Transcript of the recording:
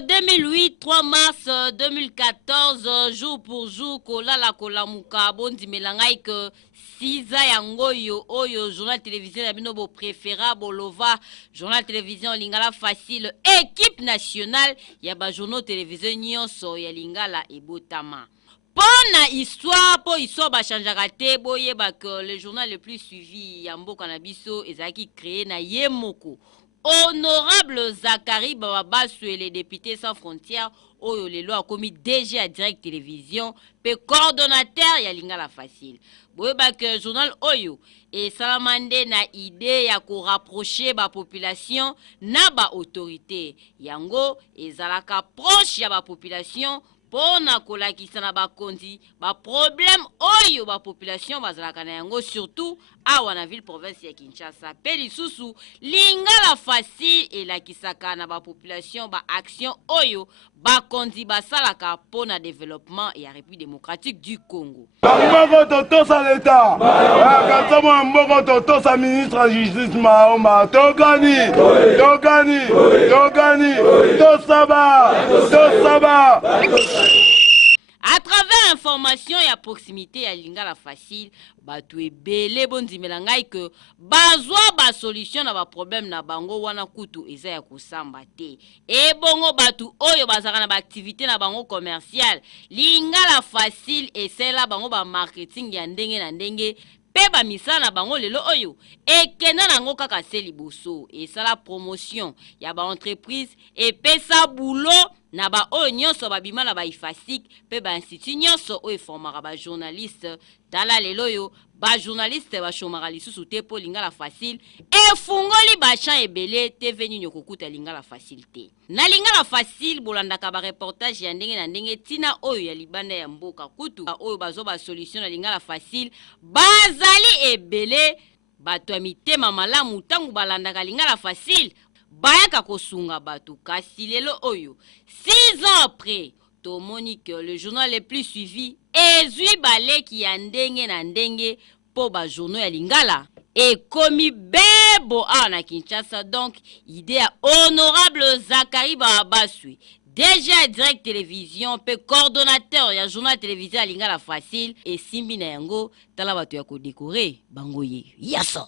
2008, 3 mars 2014, jour pour jour, kolala kolamuka bondi melangai que 6 yango oyo journal télévision ya binobo préférable lova journal télévision lingala facile équipe nationale ya ba journaux télévision nyonso ya lingala ebotama. Pona histoire po histoire ba chanjaka te boyeba que le journal le plus suivi ya mboka na biso ezaki créé na yemoko. Honorable Zachary Bababaswe, les députés sans frontières, oyo les lois commis DG à Direct Télévision, pe coordonnateur ya lingala facile. Boyeba que journal oyo et salamande na idée ya ko rapprocher ba population na ba autorité. Yango ezalaka proche ya ba population. Pona kolakisa na bakonzi ba problème oyo ba population bazalaka na yango surtout awa na ville province ya Kinshasa pe lisusu lingala facile elakisaka na ba population ba action oyo bakonzi basalaka pona développement ya République démocratique du Congo. Mboko totosa l'État, katamo mboko totosa ministre de justice Mahoma, togani, tosaba. À travers information et à proximité à lingala facile, batu ebele bondimela ngai que bazwa ba solution na ba problème na bango wana kutu eza ya kusamba te. E bongo batu oyo bazaka na ba activité na bango commercial, lingala facile et c'est là bango ba marketing ya ndenge na ndenge. Pe ba misala na bango lelo oyo ekenda nango kaka se liboso et ça la promotion ya ba entreprise et pesa boulot na ba oyo nyonso babima na ba ifasik pe ba institut nyonso oyo formaka ba journaliste tala lelo yo ba journaliste ba chomaka lisusu te po lingala facile e fungoli ba champ ebele TV nyonyo kokuta lingala facilité na lingala facile bolandaka ba reportage ya ndenge na ndenge tina oyo ya libanda ya mboka kutu oyo bazo ba solution na lingala facile bazali ebele bato ya mitema malamu tangu balandaka lingala facile bayaka kosunga bato kasi lelo oyo 6 ans après tomoni que le journal le plus suivi ezui baleki ya ndenge na ndenge po ba journaux ya lingala ekomi bebo awa na Kinshasa. Donc idée ya honorable Zachary Bababaswe DG à Direct Télévision pe coordonnateur ya journal télévisé ya lingala facile et simbi na yango tala bato ya ko décorer bango ye yasa.